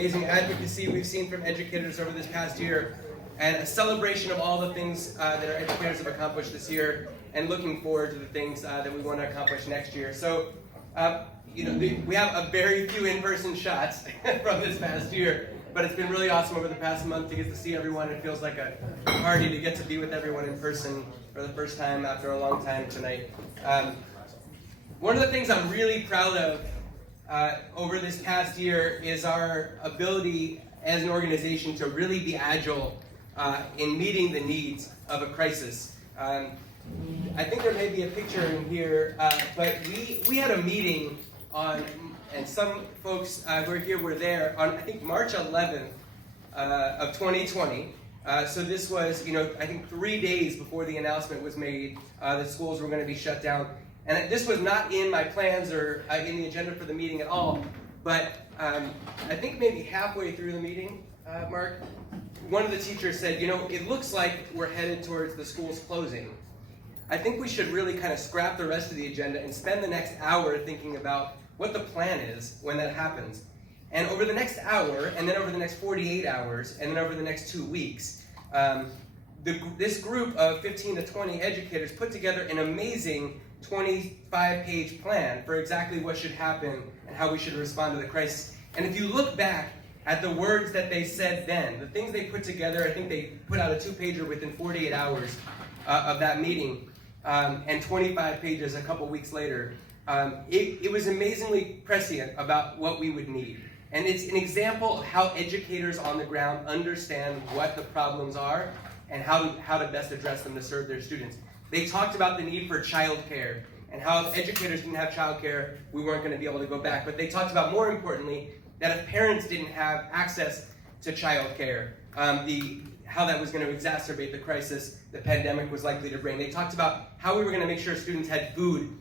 amazing advocacy we've seen from educators over this past year, and a celebration of all the things that our educators have accomplished this year, and looking forward to the things that we want to accomplish next year. So, we have a very few in-person shots from this past year, but it's been really awesome over the past month to get to see everyone. It feels like a party to get to be with everyone in person for the first time after a long time tonight. One of the things I'm really proud of over this past year is our ability as an organization to really be agile in meeting the needs of a crisis. I think there may be a picture in here, but we had a meeting on, and some folks who are here were there, on I think March 11th of 2020. So this was, I think 3 days before the announcement was made that schools were going to be shut down. And this was not in my plans or in the agenda for the meeting at all, but I think maybe halfway through the meeting, Mark, one of the teachers said, it looks like we're headed towards the schools closing. I think we should really kind of scrap the rest of the agenda and spend the next hour thinking about what the plan is when that happens. And over the next hour, and then over the next 48 hours, and then over the next 2 weeks, this group of 15 to 20 educators put together an amazing 25-page plan for exactly what should happen and how we should respond to the crisis. And if you look back at the words that they said then, the things they put together, I think they put out a 2-pager within 48 hours of that meeting, and 25 pages a couple weeks later. It was amazingly prescient about what we would need. And it's an example of how educators on the ground understand what the problems are and how to best address them to serve their students. They talked about the need for childcare and how if educators didn't have childcare, we weren't going to be able to go back. But they talked about, more importantly, that if parents didn't have access to childcare, how that was going to exacerbate the crisis the pandemic was likely to bring. They talked about how we were going to make sure students had food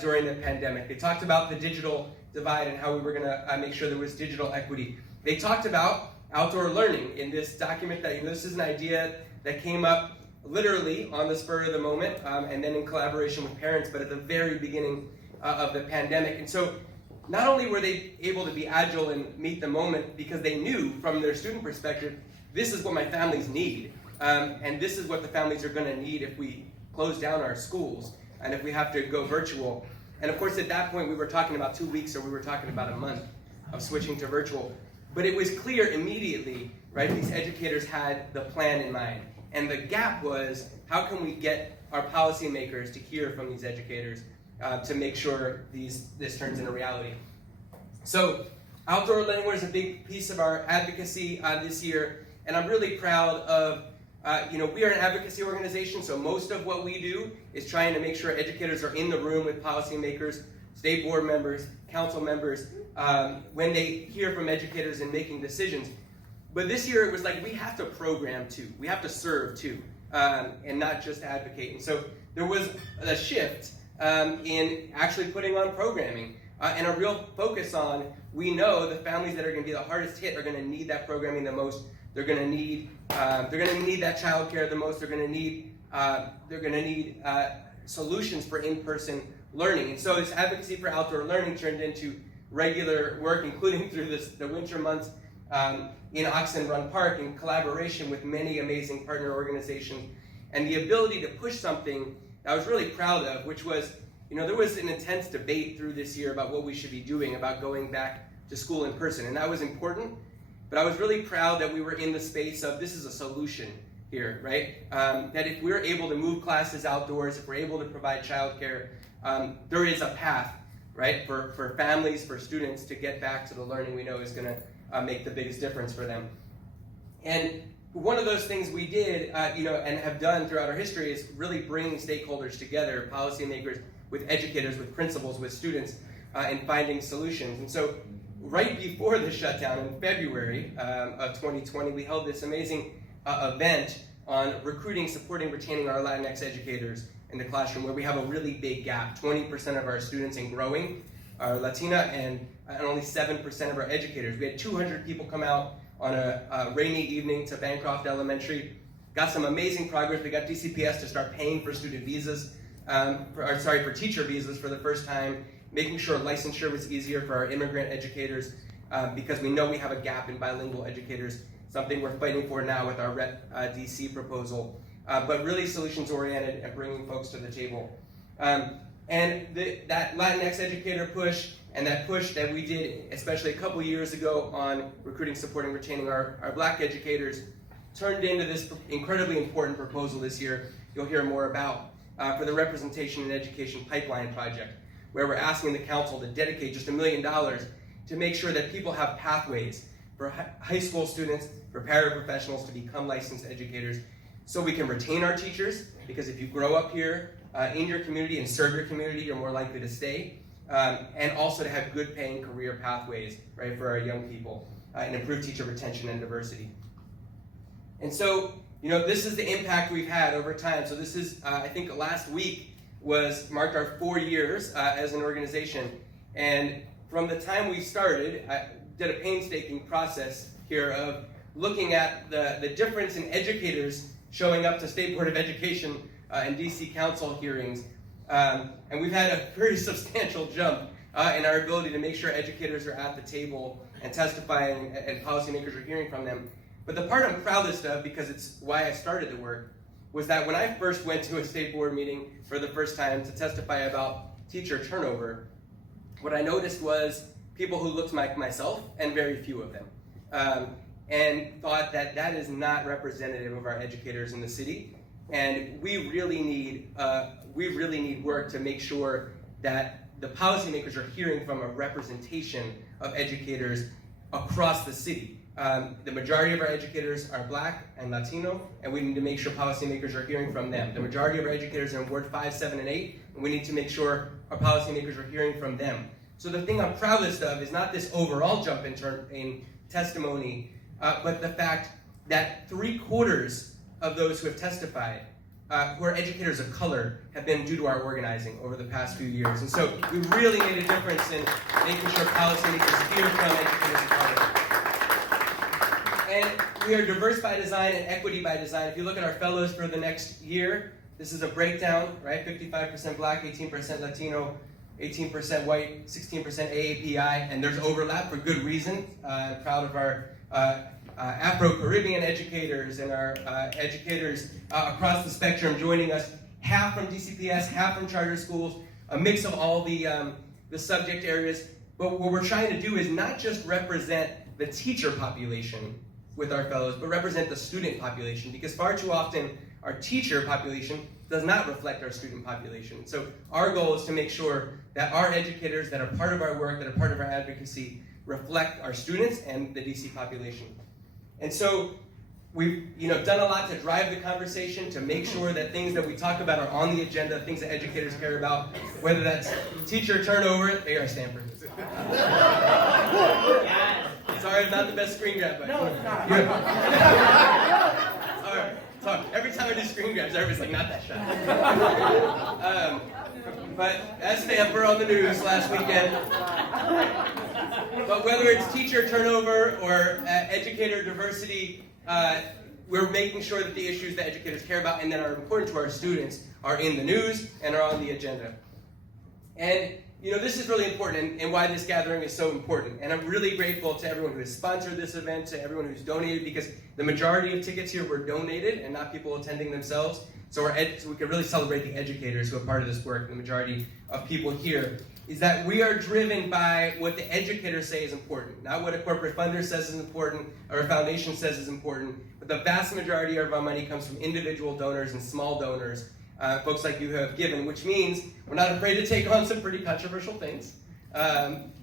during the pandemic. They talked about the digital divide and how we were going to make sure there was digital equity. They talked about outdoor learning in this document that, this is an idea that came up literally on the spur of the moment, and then in collaboration with parents, but at the very beginning of the pandemic. And so not only were they able to be agile and meet the moment because they knew from their student perspective, this is what my families need, and this is what the families are going to need if we close down our schools and if we have to go virtual. And of course, at that point, we were talking about 2 weeks, or we were talking about a month of switching to virtual. But it was clear immediately, right, these educators had the plan in mind. And the gap was, how can we get our policymakers to hear from these educators to make sure this turns into reality? So outdoor learning was a big piece of our advocacy this year, and I'm really proud of, we are an advocacy organization, so most of what we do is trying to make sure educators are in the room with policymakers, state board members, council members, when they hear from educators and making decisions. But this year it was like, we have to program too. We have to serve too, and not just advocate. And so there was a shift in actually putting on programming, and a real focus on, we know the families that are going to be the hardest hit are going to need that programming the most. They're going to need that childcare the most. They're going to need solutions for in-person learning. And so this advocacy for outdoor learning turned into regular work, including through the winter months in Oxen Run Park, in collaboration with many amazing partner organizations, and the ability to push something that I was really proud of, which was, there was an intense debate through this year about what we should be doing about going back to school in person, and that was important. But I was really proud that we were in the space of, this is a solution here, right? That if we're able to move classes outdoors, if we're able to provide childcare, there is a path, right, for families, for students to get back to the learning we know is going to make the biggest difference for them. And one of those things we did, and have done throughout our history is really bring stakeholders together, policymakers, with educators, with principals, with students, and finding solutions. And so right before the shutdown in February of 2020, we held this amazing event on recruiting, supporting, retaining our Latinx educators in the classroom, where we have a really big gap. 20% of our students and growing are Latina, and only 7% of our educators. We had 200 people come out on a rainy evening to Bancroft Elementary. Got some amazing progress. We got DCPS to start paying for student visas, for teacher visas for the first time, making sure licensure was easier for our immigrant educators. because we know we have a gap in bilingual educators, something we're fighting for now with our Rep DC proposal, but really solutions-oriented and bringing folks to the table. That Latinx educator push and that push that we did, especially a couple years ago on recruiting, supporting, retaining our Black educators, turned into this incredibly important proposal this year you'll hear more about for the Representation in Education Pipeline Project, where we're asking the council to dedicate just $1 million to make sure that people have pathways for high school students, for paraprofessionals to become licensed educators, so we can retain our teachers, because if you grow up here in your community and serve your community, you're more likely to stay, and also to have good paying career pathways, right, for our young people, and improve teacher retention and diversity. And so, this is the impact we've had over time. So this is, I think last week marked our 4 years as an organization. And from the time we started, I did a painstaking process here of looking at the difference in educators showing up to State Board of Education and DC Council hearings. And we've had a very substantial jump in our ability to make sure educators are at the table and testifying and policymakers are hearing from them. But the part I'm proudest of, because it's why I started the work, was that when I first went to a state board meeting for the first time to testify about teacher turnover, what I noticed was people who looked like myself, and very few of them, and thought that that is not representative of our educators in the city, and we really need work to make sure that the policymakers are hearing from a representation of educators across the city. The majority of our educators are Black and Latino, and we need to make sure policymakers are hearing from them. The majority of our educators are in Ward 5, 7, and 8, and we need to make sure our policymakers are hearing from them. So the thing I'm proudest of is not this overall jump in testimony, but the fact that 3/4 of those who have testified, who are educators of color, have been due to our organizing over the past few years. And so we really made a difference in making sure policymakers hear from educators of color. And we are diverse by design and equity by design. If you look at our fellows for the next year, this is a breakdown, right? 55% Black, 18% Latino, 18% white, 16% AAPI, and there's overlap for good reason. I'm proud of our Afro-Caribbean educators and our educators across the spectrum joining us, half from DCPS, half from charter schools, a mix of all the subject areas. But what we're trying to do is not just represent the teacher population with our fellows, but represent the student population, because far too often our teacher population does not reflect our student population. So our goal is to make sure that our educators that are part of our work, that are part of our advocacy, reflect our students and the DC population. And so we've done a lot to drive the conversation, to make sure that things that we talk about are on the agenda, things that educators care about, whether that's teacher turnover. They are Stanford. Sorry, I'm not the best screen grab, but no, it's not. Sorry. Every time I do screen grabs, everybody's like, not that shot. But that's Stanford on the news last weekend. But whether it's teacher turnover or educator diversity, we're making sure that the issues that educators care about and that are important to our students are in the news and are on the agenda. And this is really important, and why this gathering is so important. And I'm really grateful to everyone who has sponsored this event, to everyone who's donated, because the majority of tickets here were donated and not people attending themselves. So we can really celebrate the educators who are part of this work. The majority of people here is that we are driven by what the educators say is important, not what a corporate funder says is important or a foundation says is important. But the vast majority of our money comes from individual donors and small donors. Folks like you have given, which means we're not afraid to take on some pretty controversial things,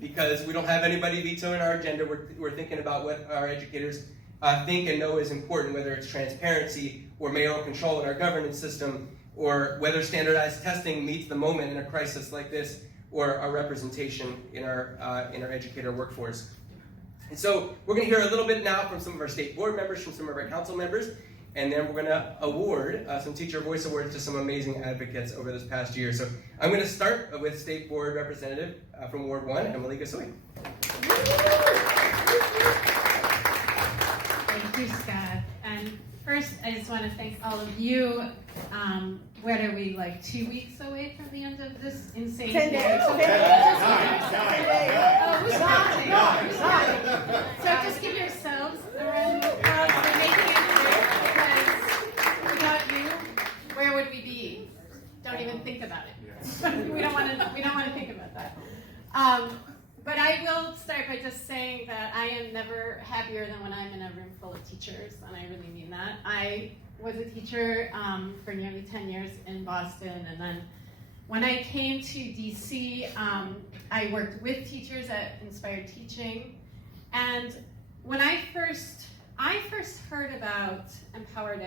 because we don't have anybody vetoing our agenda. We're thinking about what our educators think and know is important, whether it's transparency or mayoral control in our governance system, or whether standardized testing meets the moment in a crisis like this, or our representation in our educator workforce. And so we're going to hear a little bit now from some of our state board members, from some of our council members, and then we're going to award some Teacher Voice Awards to some amazing advocates over this past year. So I'm going to start with State Board Representative from Ward 1, Emily Gasoi. Thank you, Scott. And First, I just want to thank all of you. What are we, like 2 weeks away from the end of this insane 10 days. year? So, 10 who's counting? Who's counting? So just give yourselves a round of applause for making it through, because without you, where would we be? Don't even think about it. we don't want to think about that. But I will start by just saying that I am never happier than when I'm in a room full of teachers, and I really mean that. I was a teacher for nearly 10 years in Boston, and then when I came to DC, I worked with teachers at Inspired Teaching, and when I first heard about Empowered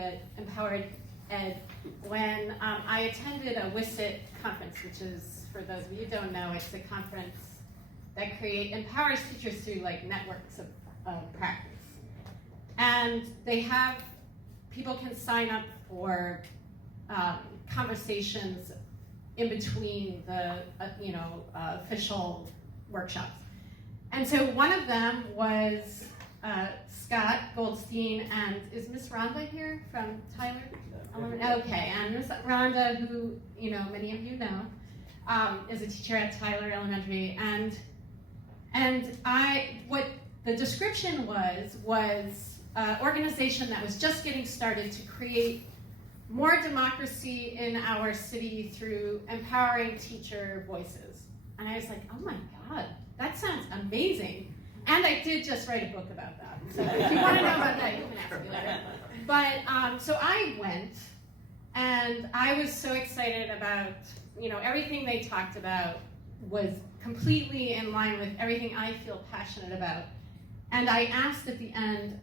Ed when I attended a WISIT conference, which is, for those of you who don't know, it's a conference that empowers teachers through like networks of practice. And they have, people can sign up for conversations in between the official workshops. And so one of them was Scott Goldstein, and is Miss Rhonda here from Tyler? Okay, and Miss Rhonda, who many of you know, is a teacher at Tyler Elementary, and what the description was an organization that was just getting started to create more democracy in our city through empowering teacher voices. And I was like, oh my God, that sounds amazing. And I did just write a book about that. So if you want to know about that, you can ask me later. But so I went, and I was so excited about, everything they talked about was completely in line with everything I feel passionate about. And I asked at the end,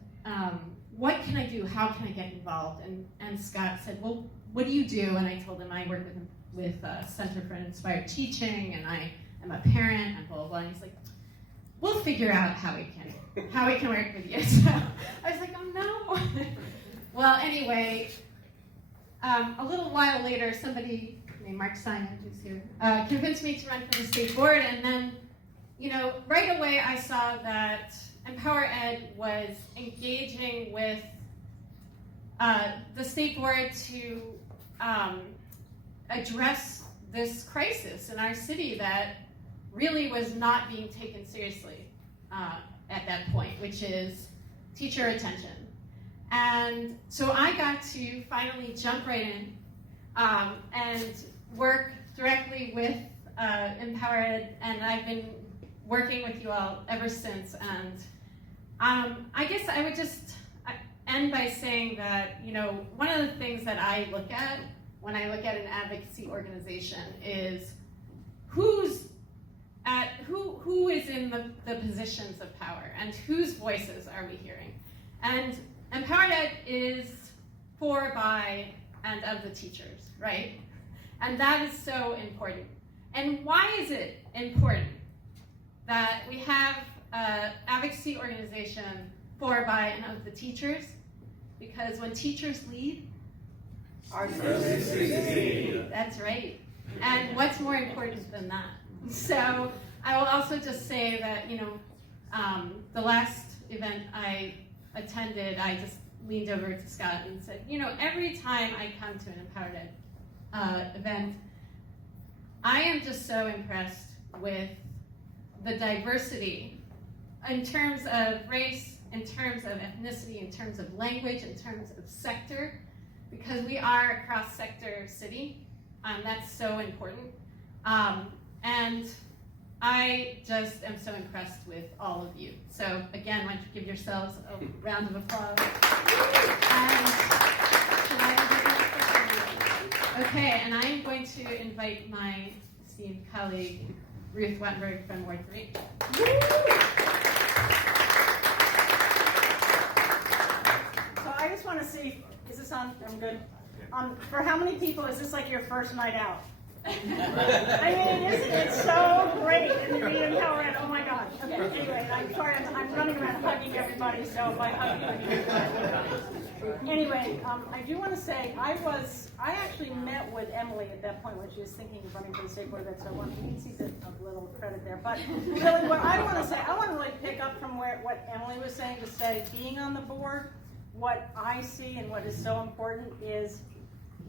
what can I do? How can I get involved? And Scott said, well, what do you do? And I told him I work with Center for Inspired Teaching, and I am a parent, and blah, blah, blah. And he's like, we'll figure out how we can work with you. So I was like, oh no. Well, anyway, a little while later, somebody named Mark Simon, who's here, convinced me to run for the state board, and then, right away I saw that EmpowerEd was engaging with the state board to address this crisis in our city that really was not being taken seriously at that point, which is teacher attention. And so I got to finally jump right in and work directly with EmpowerEd, and I've been working with you all ever since. And I guess I would just end by saying that, one of the things that I look at when I look at an advocacy organization is who is in the positions of power, and whose voices are we hearing? And EmpowerEd is for, by, and of the teachers, right? And that is so important. And why is it important that we have an advocacy organization for, by, and of the teachers? Because when teachers lead, our students lead. That's right. And what's more important than that? So I will also just say that, the last event I attended, I just leaned over to Scott and said, every time I come to an EmpowerEd event, I am just so impressed with the diversity in terms of race, in terms of ethnicity, in terms of language, in terms of sector, because we are a cross-sector city. That's so important. And I just am so impressed with all of you. So again, why don't you give yourselves a round of applause. Okay, and I'm going to invite my esteemed colleague, Ruth Wattenberg from Ward 3. So I just want to see, is this on? I'm good. For how many people is this like your first night out? I mean, isn't it so great in the EmpowerEd? Oh my God. Okay, anyway, I'm sorry, I'm running around hugging everybody, so if I hug you. Anyway, I do want to say, I actually met with Emily at that point when she was thinking of running for the state board, so you can see a little credit there. But really, what I want to say, I want to really pick up from what Emily was saying to say, being on the board, what I see and what is so important is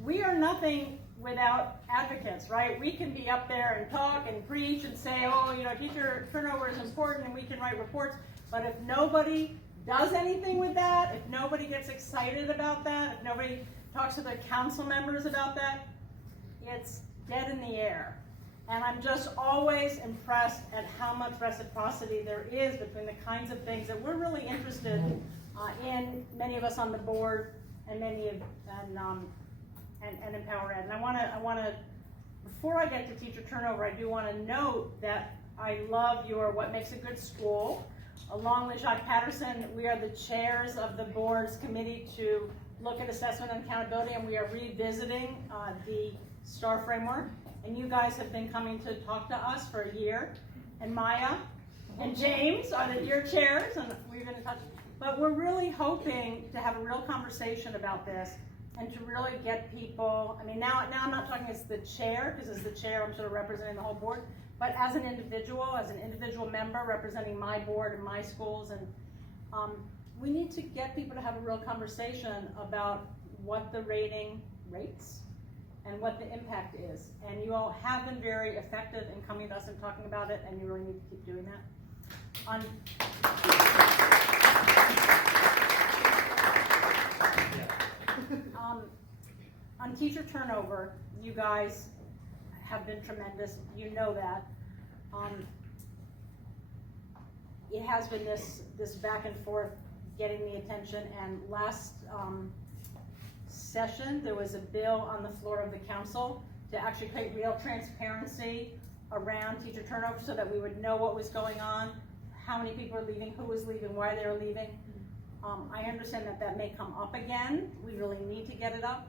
we are nothing without advocates, right? We can be up there and talk and preach and say, oh, you know, teacher turnover is important and we can write reports, but if nobody does anything with that, if nobody gets excited about that, if nobody talks to their council members about that, it's dead in the air. And I'm just always impressed at how much reciprocity there is between the kinds of things that we're really interested in, many of us on the board and many of, and EmpowerEd. And I want to, before I get to teacher turnover, I do want to note that I love your What Makes a Good School. Along with Jacques Patterson, we are the chairs of the board's committee to look at assessment and accountability, and we are revisiting the STAR framework. And you guys have been coming to talk to us for a year. And Maya and James are your chairs, and we're going to touch. But we're really hoping to have a real conversation about this and to really get people, I mean, now I'm not talking as the chair, because as the chair, I'm sort of representing the whole board, but as an individual member representing my board and my schools, and we need to get people to have a real conversation about what the rating rates and what the impact is. And you all have been very effective in coming to us and talking about it, and you really need to keep doing that. On teacher turnover, you guys have been tremendous. You know that. It has been this back and forth getting the attention, and last session there was a bill on the floor of the council to actually create real transparency around teacher turnover so that we would know what was going on, how many people are leaving, who was leaving, why they were leaving. I understand that may come up again. We really need to get it up.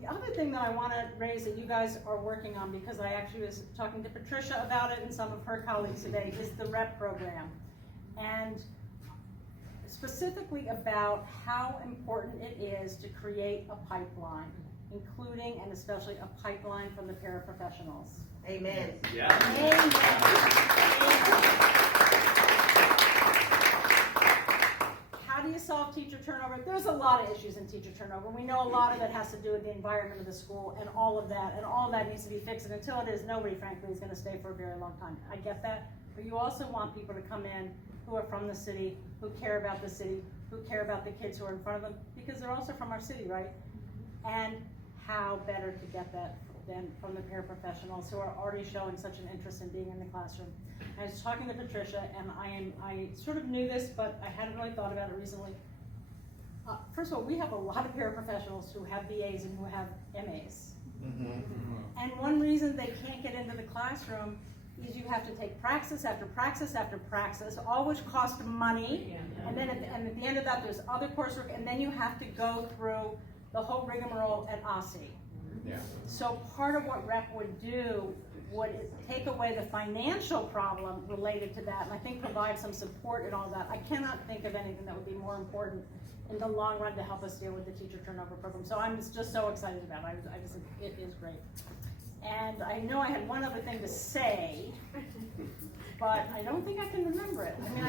The other thing that I want to raise that you guys are working on, because I actually was talking to Patricia about it and some of her colleagues today, is the REP program. And specifically about how important it is to create a pipeline, including and especially a pipeline from the paraprofessionals. Amen. Yeah. Amen. How do you solve teacher turnover? There's a lot of issues in teacher turnover. We know a lot of it has to do with the environment of the school and all of that needs to be fixed. And until it is, nobody, frankly, is going to stay for a very long time. I get that. But you also want people to come in who are from the city, who care about the city, who care about the kids who are in front of them, because they're also from our city, right? And how better to get that than from the paraprofessionals who are already showing such an interest in being in the classroom. I was talking to Patricia, and I sort of knew this, but I hadn't really thought about it recently. First of all, we have a lot of paraprofessionals who have BAs and who have MAs. And one reason they can't get into the classroom is you have to take praxis after praxis after praxis, all which cost money, and then at the end of that there's other coursework, and then you have to go through the whole rigmarole at OSSI. Yeah. So part of what REP would do would take away the financial problem related to that, and I think provide some support and all that. I cannot think of anything that would be more important in the long run to help us deal with the teacher turnover program. So I'm just so excited about it. I just think it is great. And I know I had one other thing to say, but I don't think I can remember it. I mean,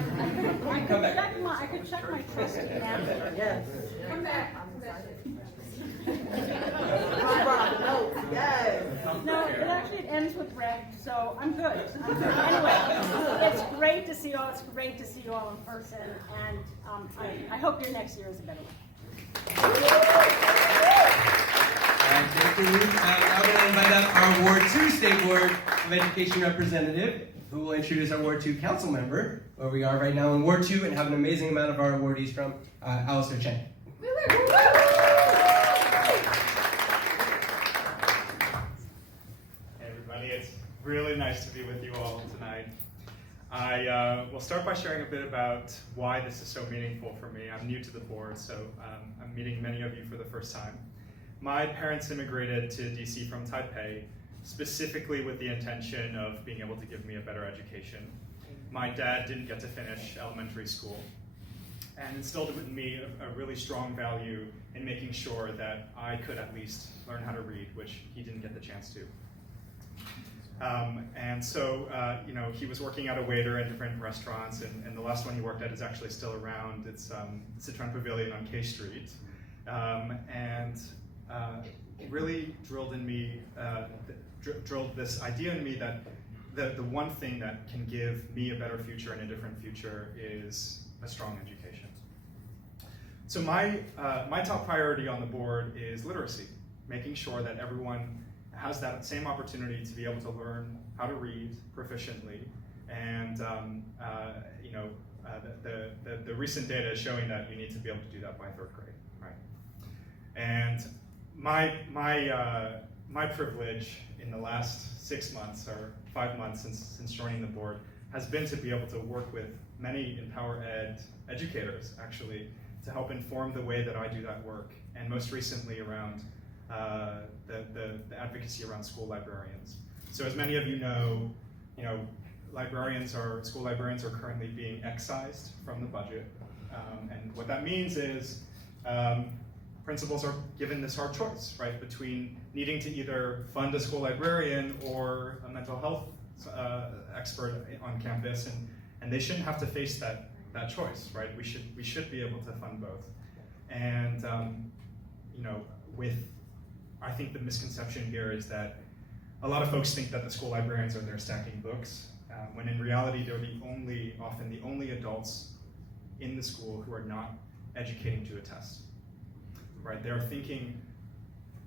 I could check my trusty handbook. Yes. Come back. Yes. No, it actually ends with reg, so I'm good. Anyway, it's great to see you all. It's great to see you all in person, and I hope your next year is a better one. Thank you, Ruth. Now we're going to invite up our Ward 2 State Board of Education representative, who will introduce our Ward 2 council member, where we are right now in Ward 2 and have an amazing amount of our awardees from Allister Chen. Hey everybody, it's really nice to be with you all tonight. I will start by sharing a bit about why this is so meaningful for me. I'm new to the board, so I'm meeting many of you for the first time. My parents immigrated to DC from Taipei, specifically with the intention of being able to give me a better education. My dad didn't get to finish elementary school, and instilled in me a really strong value in making sure that I could at least learn how to read, which he didn't get the chance to. And so, he was working at a waiter at different restaurants, and the last one he worked at is actually still around. It's the Trent Pavilion on K Street. Really drilled in me, drilled this idea in me that the one thing that can give me a better future and a different future is a strong education. So my top priority on the board is literacy, making sure that everyone has that same opportunity to be able to learn how to read proficiently. And the recent data is showing that you need to be able to do that by 3rd grade, right? And my privilege in the last 6 months or 5 months since joining the board has been to be able to work with many EmpowerEd educators, actually, to help inform the way that I do that work, and most recently around the advocacy around school librarians. So as many of you know, school librarians are currently being excised from the budget, and what that means is principals are given this hard choice, right, between needing to either fund a school librarian or a mental health expert on campus, and they shouldn't have to face that choice, right? We should be able to fund both. And I think the misconception here is that a lot of folks think that the school librarians are there stacking books, when in reality they're often the only adults in the school who are not educating to a test, right? They're thinking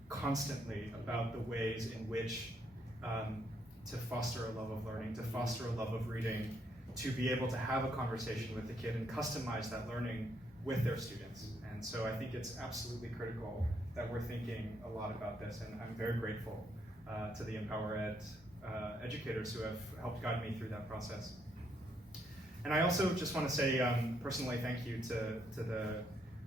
constantly about the ways in which to foster a love of learning, to foster a love of reading, to be able to have a conversation with the kid and customize that learning with their students. And so I think it's absolutely critical that we're thinking a lot about this, and I'm very grateful to the EmpowerEd educators who have helped guide me through that process. And I also just want to say personally thank you to the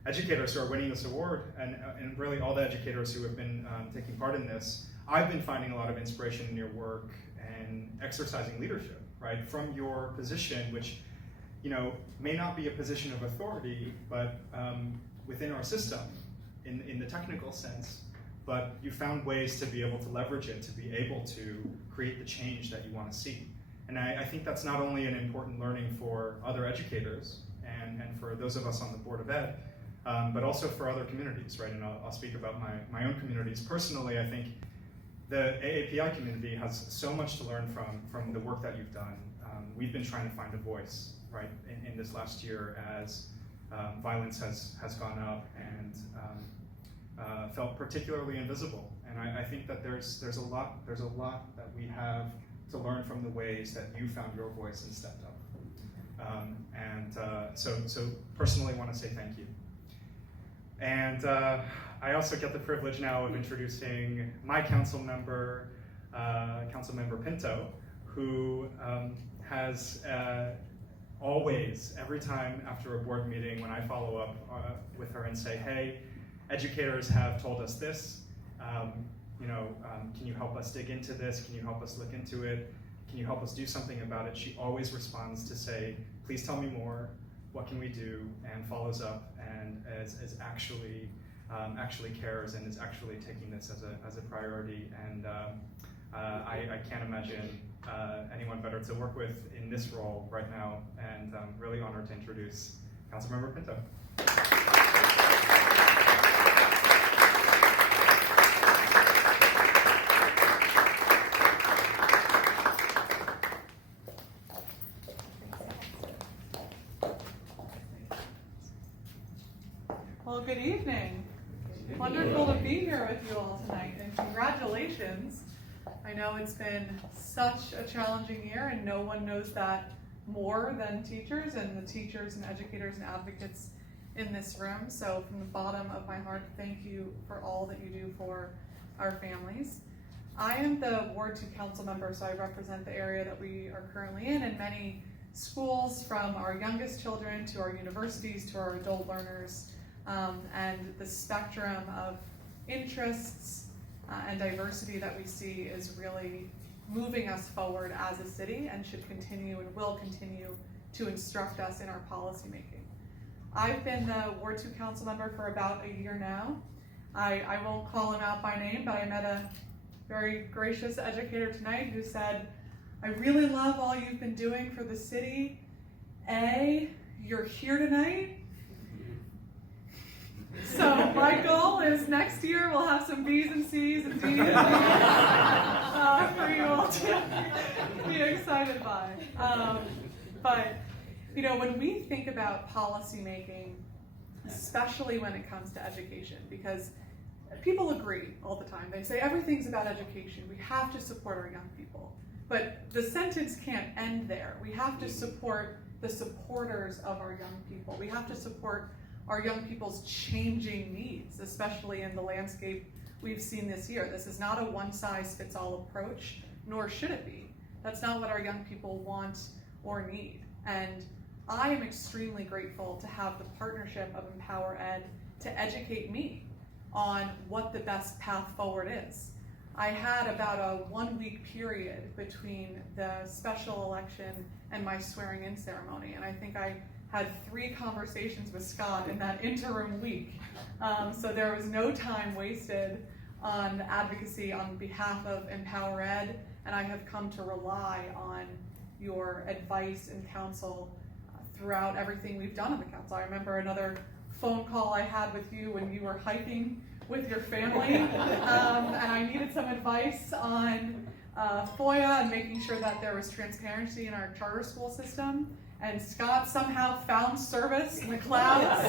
educators who are winning this award, and really all the educators who have been taking part in this. I've been finding a lot of inspiration in your work and exercising leadership, right, from your position, which may not be a position of authority, but within our system, in the technical sense, but you found ways to be able to leverage it, to be able to create the change that you want to see. And I think that's not only an important learning for other educators and for those of us on the Board of Ed, but also for other communities, right? And I'll speak about my own communities. Personally, I think the AAPI community has so much to learn from the work that you've done. We've been trying to find a voice, right, in this last year as violence has gone up and felt particularly invisible. And I think that there's a lot that we have to learn from the ways that you found your voice and stepped up. So personally want to say thank you. And I also get the privilege now of introducing my council member, Councilmember Pinto, who has always, every time after a board meeting, when I follow up with her and say, hey, educators have told us this, can you help us dig into this? Can you help us look into it? Can you help us do something about it? She always responds to say, please tell me more, what can we do? And follows up and is actually cares and is actually taking this as a priority. And I can't imagine anyone better to work with in this role right now, and I'm really honored to introduce Councilmember Pinto. Well, good evening. Wonderful to be here with you all tonight, and congratulations. I know it's been such a challenging year, and no one knows that more than teachers and the teachers and educators and advocates in this room. So from the bottom of my heart, thank you for all that you do for our families. I am the Ward 2 council member, so I represent the area that we are currently in, and many schools, from our youngest children to our universities to our adult learners, and the spectrum of interests and diversity that we see is really moving us forward as a city, and should continue and will continue to instruct us in our policy making. I've been the Ward 2 council member for about a year now. I won't call him out by name, but I met a very gracious educator tonight who said, I really love all you've been doing for the city. You're here tonight. So my goal is next year we'll have some B's and C's and D's for you all to be excited by. But, you know, when we think about policy making, especially when it comes to education, because people agree all the time. They say everything's about education. We have to support our young people. But the sentence can't end there. We have to support the supporters of our young people. We have to support our young people's changing needs, especially in the landscape we've seen this year. This is not a one-size-fits-all approach, nor should it be. That's not what our young people want or need. And I am extremely grateful to have the partnership of EmpowerEd to educate me on what the best path forward is. I had about a 1-week period between the special election and my swearing-in ceremony, and I think I had 3 conversations with Scott in that interim week. So there was no time wasted on advocacy on behalf of EmpowerEd, and I have come to rely on your advice and counsel throughout everything we've done in the council. I remember another phone call I had with you when you were hiking with your family, and I needed some advice on FOIA and making sure that there was transparency in our charter school system. And Scott somehow found service in the clouds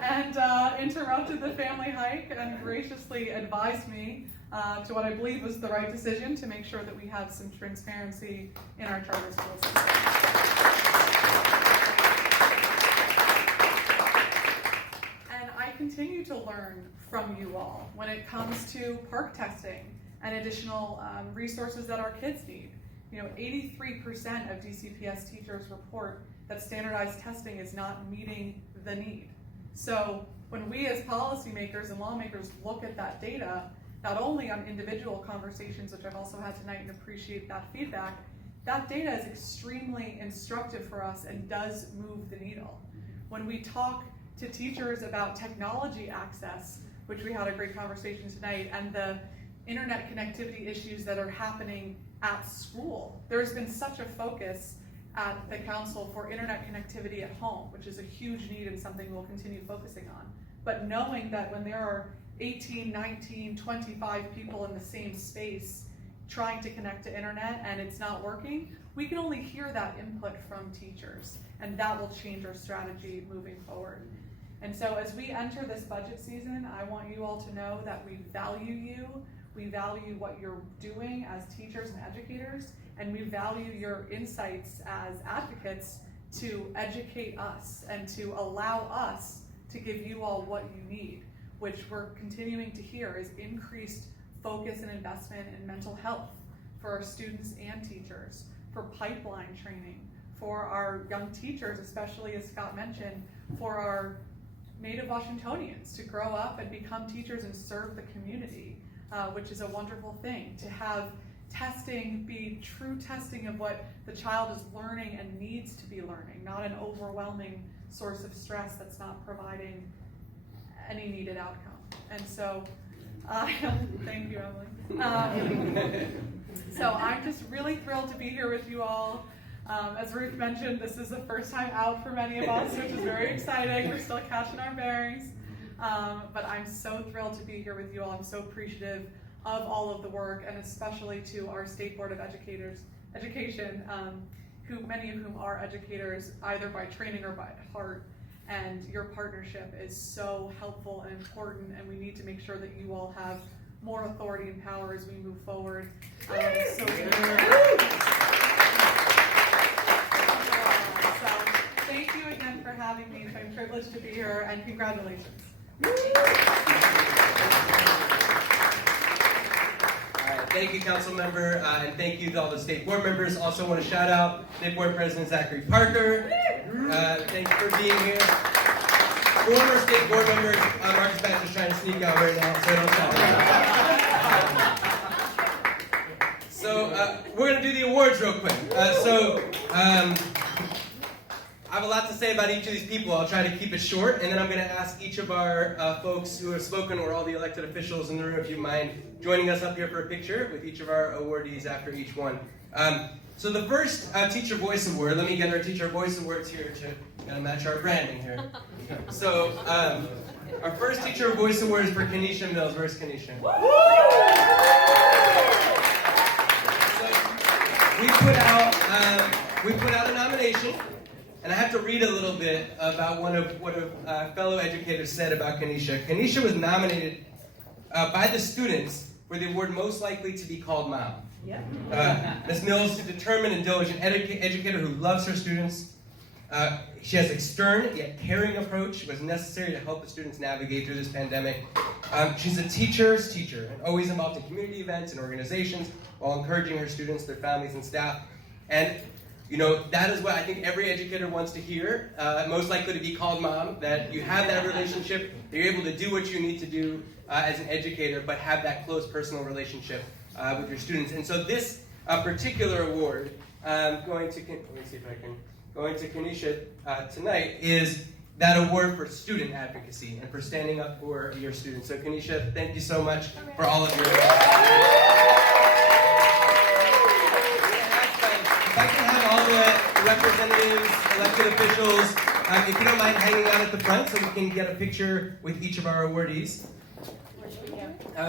and interrupted the family hike and graciously advised me to what I believe was the right decision to make sure that we have some transparency in our charter school system. And I continue to learn from you all when it comes to perk testing and additional resources that our kids need. You know, 83% of DCPS teachers report that standardized testing is not meeting the need. So when we as policymakers and lawmakers look at that data, not only on individual conversations, which I've also had tonight and appreciate that feedback, that data is extremely instructive for us and does move the needle. When we talk to teachers about technology access, which we had a great conversation tonight, and the internet connectivity issues that are happening at school. There's been such a focus at the council for internet connectivity at home, which is a huge need and something we'll continue focusing on. But knowing that when there are 18, 19, 25 people in the same space trying to connect to internet and it's not working, we can only hear that input from teachers, and that will change our strategy moving forward. And so as we enter this budget season, I want you all to know that we value you. We value what you're doing as teachers and educators, and we value your insights as advocates to educate us and to allow us to give you all what you need, which we're continuing to hear is increased focus and investment in mental health for our students and teachers, for pipeline training, for our young teachers, especially as Scott mentioned, for our Native Washingtonians to grow up and become teachers and serve the community. Which is a wonderful thing, to have testing be true testing of what the child is learning and needs to be learning, not an overwhelming source of stress that's not providing any needed outcome. And so, thank you, Emily. So I'm just really thrilled to be here with you all. As Ruth mentioned, this is the first time out for many of us, which is very exciting. We're still catching our bearings. But I'm so thrilled to be here with you all. I'm so appreciative of all of the work, and especially to our State Board of Education, who many of whom are educators either by training or by heart. And your partnership is so helpful and important, and we need to make sure that you all have more authority and power as we move forward. So thank you again for having me. I'm privileged to be here, and congratulations. Thank you, council member, and thank you to all the state board members. Also want to shout out State Board President Zachary Parker. Thank you for being here. Former state board members, Marcus Batch is trying to sneak out right now, so don't shout. So we're going to do the awards real quick. I have a lot to say about each of these people. I'll try to keep it short, and then I'm going to ask each of our folks who have spoken, or all the elected officials in the room, if you mind joining us up here for a picture with each of our awardees after each one. So the first Teacher Voice Award, let me get our Teacher Voice Awards here to match our branding here. So our first Teacher Voice Award is for Caneisha Mills. Where's Caneisha? So we put out a nomination, and I have to read a little bit about what a fellow educator said about Caneisha. Caneisha was nominated by the students for the award most likely to be called Mom. Ms. Mills is a determined and diligent educator who loves her students. She has a stern yet caring approach. It was necessary to help the students navigate through this pandemic. She's a teacher's teacher and always involved in community events and organizations while encouraging her students, their families, and staff. And you know, that is what I think every educator wants to hear, most likely to be called Mom, that you have that relationship, that you're able to do what you need to do as an educator, but have that close personal relationship with your students. And so this particular award, going to Caneisha tonight, is that award for student advocacy and for standing up for your students. So Caneisha, thank you so much for all of your If I can have all the representatives, elected officials, if you don't mind hanging out at the front so we can get a picture with each of our awardees.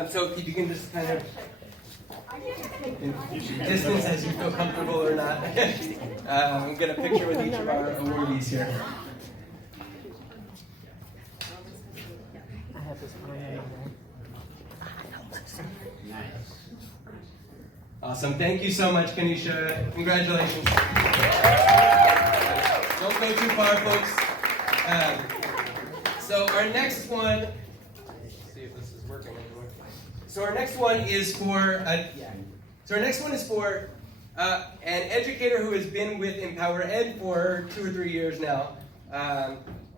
So if you can just kind of distance as you feel comfortable or not. Get a picture with each of our awardees here. Awesome. Thank you so much, Caneisha. Congratulations. Don't go too far, folks. So our next one, let's see if this is working anymore. So our next one is for an educator who has been with EmpowerEd for 2 or 3 years now.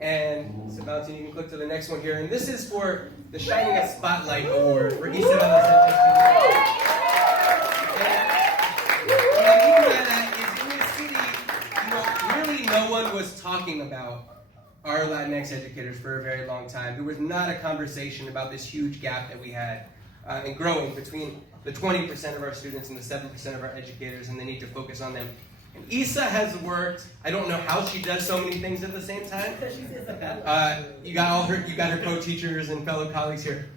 And Sebastian, you can click to the next one here. And this is for the Shining a Spotlight Award for Isabella Sanchez-Pimienta. No one was talking about our Latinx educators for a very long time. There was not a conversation about this huge gap that we had and growing between the 20% of our students and the 7% of our educators, and the need to focus on them. And Isa has worked. I don't know how she does so many things at the same time. You got her co-teachers and fellow colleagues here.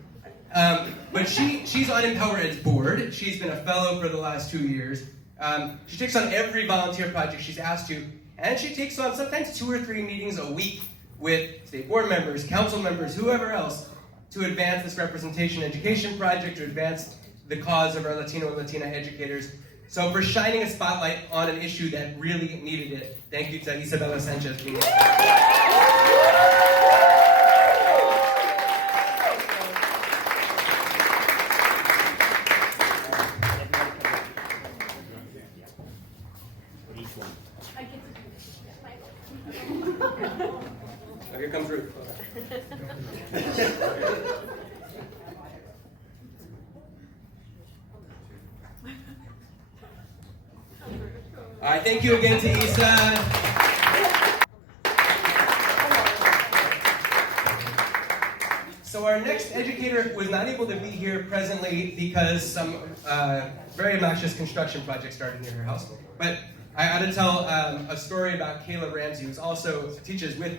But she's on EmpowerEd's board. She's been a fellow for the last 2 years. She takes on every volunteer project she's asked to. And she takes on sometimes 2 or 3 meetings a week with state board members, council members, whoever else, to advance this representation education project, to advance the cause of our Latino and Latina educators. So for shining a spotlight on an issue that really needed it, thank you to Isabella Sanchez-Pimienta. Oh, here comes Ruth. All right, thank you again to Isa. So our next educator was not able to be here presently because some very obnoxious construction project started near her house. But I ought to tell a story about Kaila Ramsey, who's also teaches with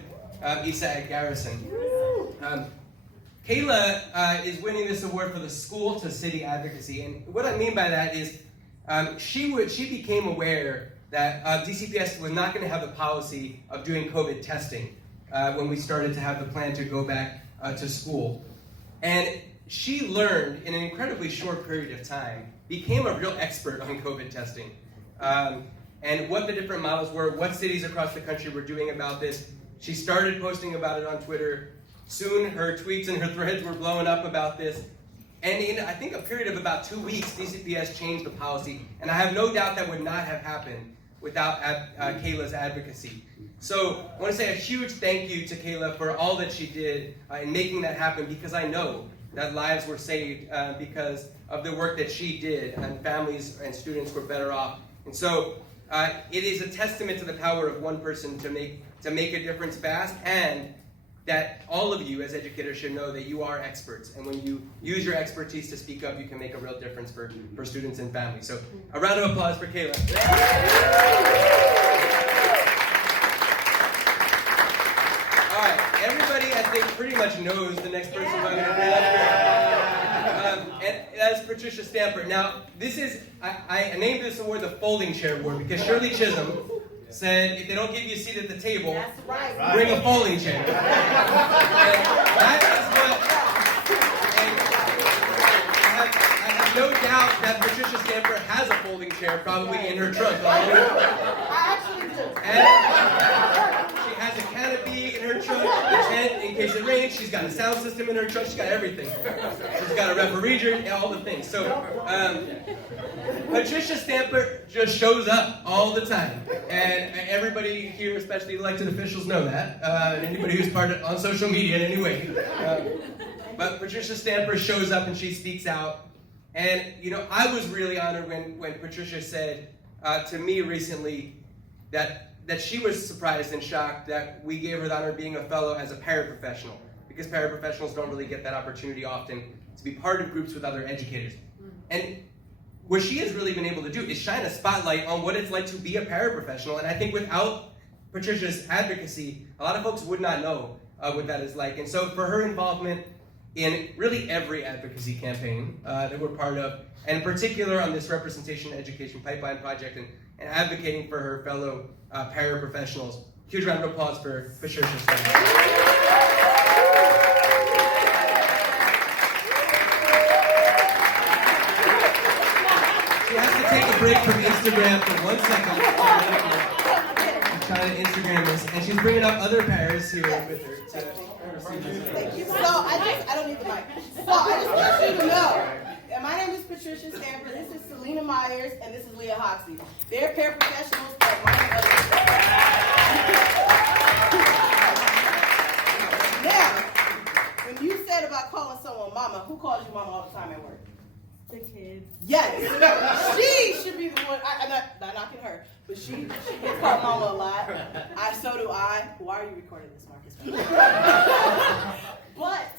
Isa at Garrison. Kaila is winning this award for the school to city advocacy, and what I mean by that is she became aware that DCPS was not going to have the policy of doing COVID testing when we started to have the plan to go back to school, and she learned in an incredibly short period of time, became a real expert on COVID testing. And what the different models were, what cities across the country were doing about this. She started posting about it on Twitter. Soon her tweets and her threads were blowing up about this. And in, I think, a period of about 2 weeks, DCPS changed the policy. And I have no doubt that would not have happened without Kaila's advocacy. So I want to say a huge thank you to Kaila for all that she did in making that happen, because I know that lives were saved because of the work that she did, and families and students were better off. And so it is a testament to the power of one person to make to make a difference fast, and that all of you as educators should know that you are experts. And when you use your expertise to speak up, you can make a real difference for students and families. So a round of applause for Kaila. All right, everybody I think pretty much knows the next person I'm going to and that's Patricia Stamper. Now, this is, I named this award the Folding Chair Award because Shirley Chisholm said, if they don't give you a seat at the table, bring a folding chair. And that is what, and I have no doubt that Patricia Stamper has a folding chair probably in her trunk. I actually do. And she has a canopy in her trunk, a tent in case it rains. She's got a sound system in her trunk. She's got everything. She's got a refrigerator, all the things. So, Patricia Stamper just shows up all the time. And everybody here, especially elected officials, know that. And anybody who's part of on social media in any way. But Patricia Stamper shows up and she speaks out. And, you know, I was really honored when Patricia said to me recently that she was surprised and shocked that we gave her the honor of being a fellow as a paraprofessional, because paraprofessionals don't really get that opportunity often to be part of groups with other educators. And what she has really been able to do is shine a spotlight on what it's like to be a paraprofessional. And I think without Patricia's advocacy, a lot of folks would not know what that is like. And so for her involvement in really every advocacy campaign that we're part of, and in particular on this Representation Education Pipeline Project, and advocating for her fellow paraprofessionals. Huge round of applause for Patricia Stamper. She has to take a break from Instagram for 1 second. I'm trying to Instagram this, and she's bringing up other paras here with her to receive this. Thank you. So I don't need the mic. So I just want you to know. And my name is Patricia Stamper. This is Selena Myers, and this is Leah Hoxie. They're paraprofessionals that might Now, when you said about calling someone mama, who calls you mama all the time at work? The kids. Yes. She should be the one. I'm not knocking her, but she gets called mama a lot. So do I. Why are you recording this, Marcus? But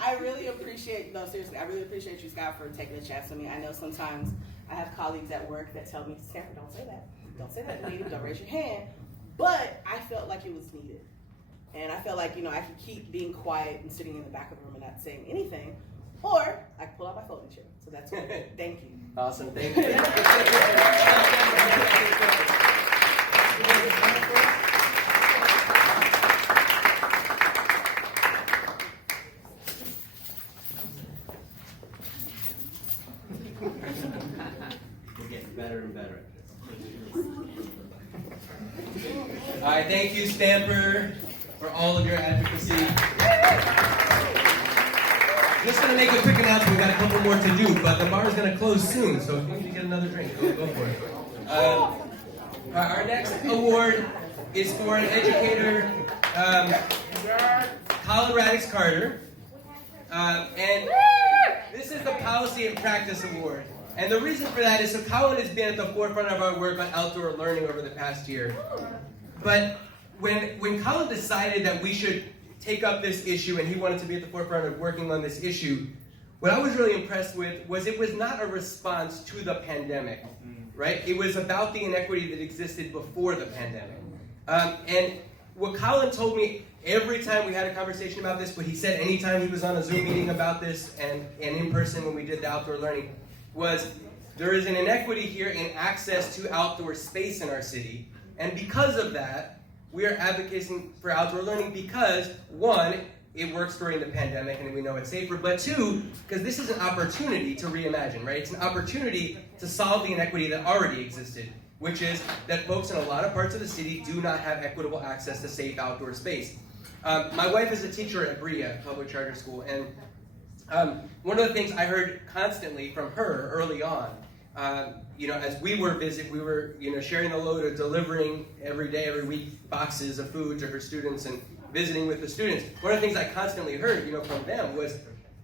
I really appreciate, no, seriously, I really appreciate you, Scott, for taking a chance with me. I know sometimes I have colleagues at work that tell me, Stamper, don't say that. Don't say that, lady. Don't raise your hand. But I felt like it was needed. And I felt like, you know, I could keep being quiet and sitting in the back of the room and not saying anything. Or I could pull out my folding chair. So that's what thank you. Awesome, thank you. We're getting better and better at this. All right, thank you, Stamper, for all of your advocacy. Just going to make a quick announcement. We've got a couple more to do, but the bar is going to close soon, so if you need to get another drink, go for it. Our next award is for an educator, Collin Radix-Carter, and this is the Policy and Practice Award. And the reason for that is so Collin has been at the forefront of our work on outdoor learning over the past year. But when Collin decided that we should take up this issue and he wanted to be at the forefront of working on this issue, what I was really impressed with was it was not a response to the pandemic, right? It was about the inequity that existed before the pandemic. And what Collin told me every time we had a conversation about this, what he said anytime he was on a Zoom meeting about this and in person when we did the outdoor learning, was there is an inequity here in access to outdoor space in our city. And because of that, we are advocating for outdoor learning because, one, it works during the pandemic and we know it's safer, but two, because this is an opportunity to reimagine, right? It's an opportunity to solve the inequity that already existed, which is that folks in a lot of parts of the city do not have equitable access to safe outdoor space. My wife is a teacher at Brea Public Charter School, and one of the things I heard constantly from her early on, as we were sharing the load of delivering every day, every week, boxes of food to her students and visiting with the students. One of the things I constantly heard, from them was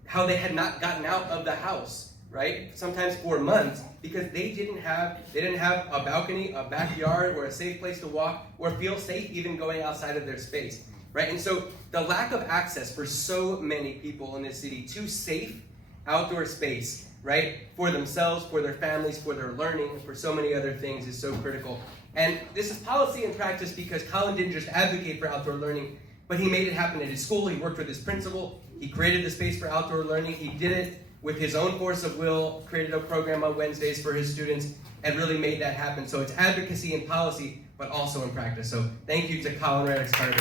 how they had not gotten out of the house right? Sometimes for months, because they didn't have a balcony, a backyard, or a safe place to walk, or feel safe even going outside of their space, right? And so the lack of access for so many people in this city to safe outdoor space, right, for themselves, for their families, for their learning, for so many other things is so critical. And this is policy and practice because Collin didn't just advocate for outdoor learning, but he made it happen at his school. He worked with his principal. He created the space for outdoor learning. He did it with his own force of will, created a program on Wednesdays for his students, and really made that happen. So it's advocacy and policy, but also in practice. So thank you to Collin Radix-Carter.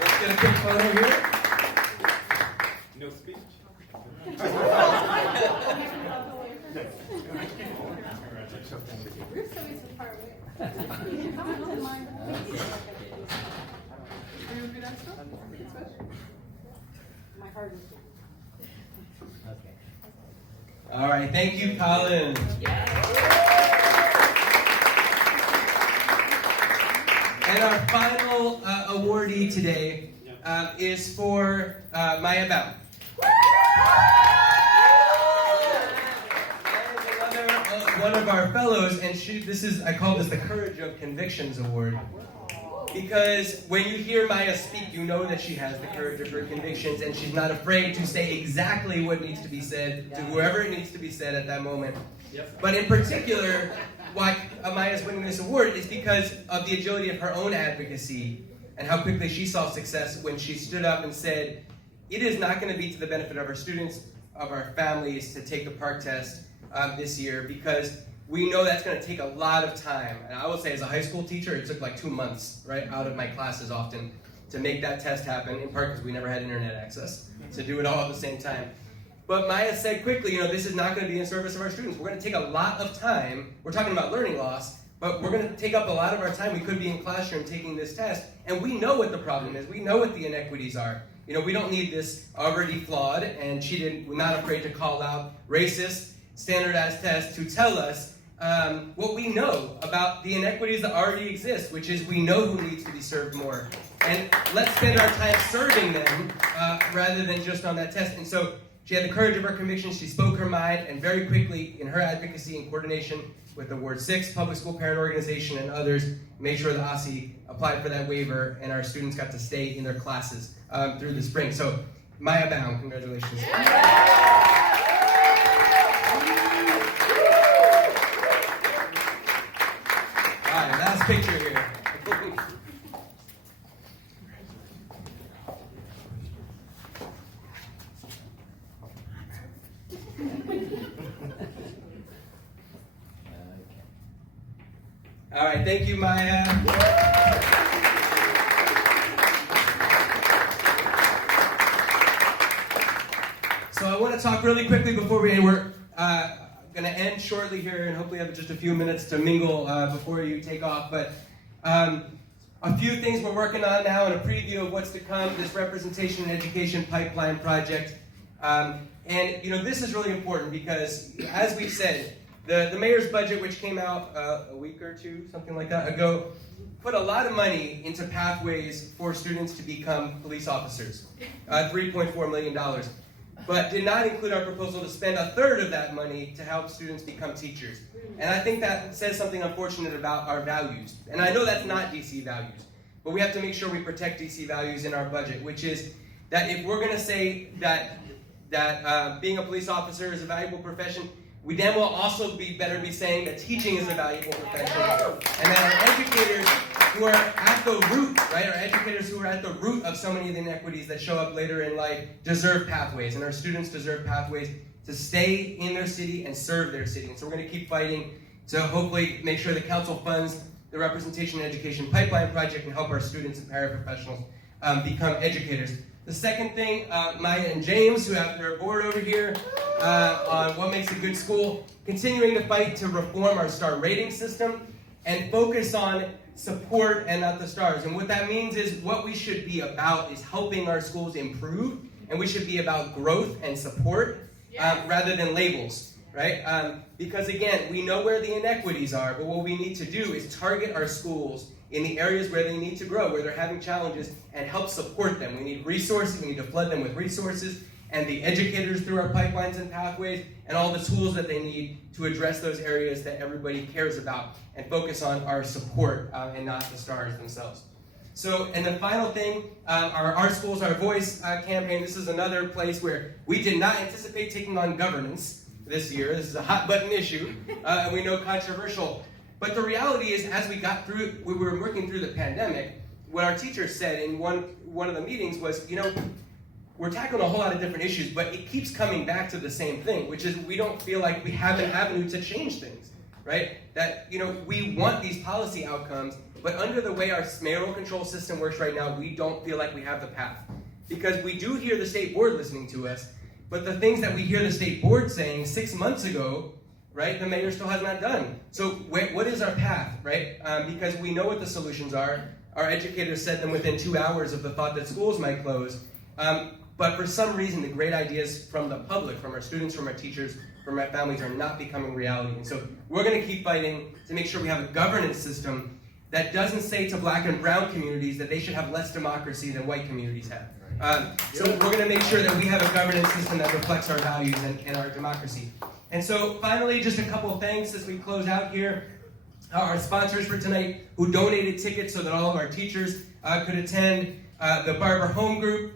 Let's get a quick photo here. No speech. Ruth said it's far away. My heart is. Okay. All right, thank you, Collin. And our final awardee today is for Maya Baum. One of our fellows, and I call this the Courage of Convictions Award, because when you hear Maya speak, you know that she has the courage of her convictions, and she's not afraid to say exactly what needs to be said to whoever it needs to be said at that moment. Yep. But in particular, why Maya's winning this award is because of the agility of her own advocacy and how quickly she saw success when she stood up and said, it is not going to be to the benefit of our students, of our families, to take the PARCC test this year, because we know that's going to take a lot of time. And I will say, as a high school teacher, it took like 2 months, right, out of my classes often to make that test happen, in part because we never had internet access to do it all at the same time. But Maya said quickly, this is not going to be in service of our students. We're going to take a lot of time. We're talking about learning loss, but we're going to take up a lot of our time. We could be in classroom taking this test, and we know what the problem is. We know what the inequities are. We don't need this already flawed, and we're not afraid to call out racist, standardized tests to tell us what we know about the inequities that already exist, which is we know who needs to be served more. And let's spend our time serving them rather than just on that test. And so she had the courage of her convictions, she spoke her mind, and very quickly in her advocacy and coordination with the Ward 6 Public School Parent Organization and others, made sure the OSSI applied for that waiver and our students got to stay in their classes through the spring. So Maya Baum, congratulations. Last picture here. All right, thank you, Maya. So I want to talk really quickly before we end. We're going to end shortly here and hopefully have just a few minutes to mingle before you take off. But a few things we're working on now and a preview of what's to come, this Representation and Education Pipeline Project. And this is really important because, as we've said, the mayor's budget, which came out a week or two, something like that, ago, put a lot of money into pathways for students to become police officers, $3.4 million. But did not include our proposal to spend a third of that money to help students become teachers. And I think that says something unfortunate about our values. And I know that's not DC values, but we have to make sure we protect DC values in our budget, which is that if we're going to say that being a police officer is a valuable profession, we then will also better be saying that teaching is a valuable profession, and that our educators who are at the root, right, our educators who are at the root of so many of the inequities that show up later in life deserve pathways, and our students deserve pathways to stay in their city and serve their city. And so we're going to keep fighting to hopefully make sure the council funds the Representation and Education Pipeline Project and help our students and paraprofessionals become educators. The second thing, Maya and James, who have their board over here on what makes a good school, continuing to fight to reform our star rating system and focus on support and not the stars. And what that means is what we should be about is helping our schools improve, and we should be about growth and support rather than labels. right? Because again, we know where the inequities are, but what we need to do is target our schools in the areas where they need to grow, where they're having challenges, and help support them. We need resources, we need to flood them with resources, and the educators through our pipelines and pathways, and all the tools that they need to address those areas that everybody cares about, and focus on our support and not the stars themselves. So, and the final thing, our Schools, Our Voice campaign. This is another place where we did not anticipate taking on governance this year. This is a hot button issue, and we know controversial. But the reality is, as we got through, we were working through the pandemic, what our teachers said in one of the meetings was, we're tackling a whole lot of different issues, but it keeps coming back to the same thing, which is we don't feel like we have an avenue to change things, right? That, we want these policy outcomes, but under the way our mayoral control system works right now, we don't feel like we have the path. Because we do hear the state board listening to us, but the things that we hear the state board saying 6 months ago, right, the mayor still has not done. So what is our path, right? Because we know what the solutions are. Our educators said them within 2 hours of the thought that schools might close. But for some reason, the great ideas from the public, from our students, from our teachers, from our families are not becoming reality. And so we're going to keep fighting to make sure we have a governance system that doesn't say to black and brown communities that they should have less democracy than white communities have. So we're going to make sure that we have a governance system that reflects our values and our democracy. And so finally, just a couple of thanks as we close out here. Our sponsors for tonight who donated tickets so that all of our teachers could attend. The Barber Home Group,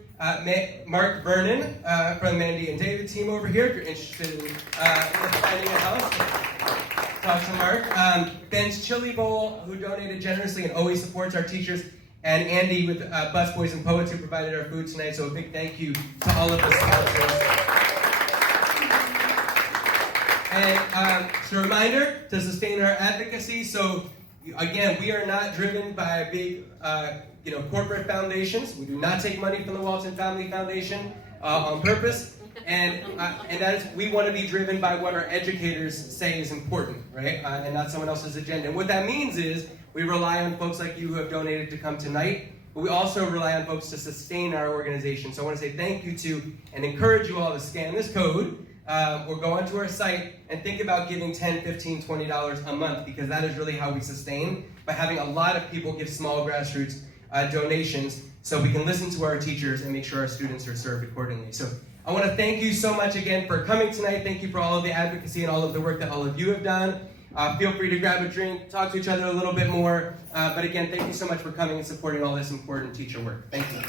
Mark Vernon from Mandy and David team over here, if you're interested in finding a house, talk to Mark. Ben's Chili Bowl, who donated generously and always supports our teachers, and Andy with Busboys and Poets, who provided our food tonight. So a big thank you to all of the sponsors. And just a reminder to sustain our advocacy. So again, we are not driven by a big corporate foundations. We do not take money from the Walton Family Foundation on purpose. And that is, we want to be driven by what our educators say is important, right? And not someone else's agenda. And what that means is we rely on folks like you who have donated to come tonight, but we also rely on folks to sustain our organization. So I want to say thank you to and encourage you all to scan this code or go onto our site and think about giving $10, $15, $20 a month, because that is really how we sustain, by having a lot of people give small grassroots donations so we can listen to our teachers and make sure our students are served accordingly. So I want to thank you so much again for coming tonight. Thank you for all of the advocacy and all of the work that all of you have done. Feel free to grab a drink, talk to each other a little bit more. But again, thank you so much for coming and supporting all this important teacher work. Thank you.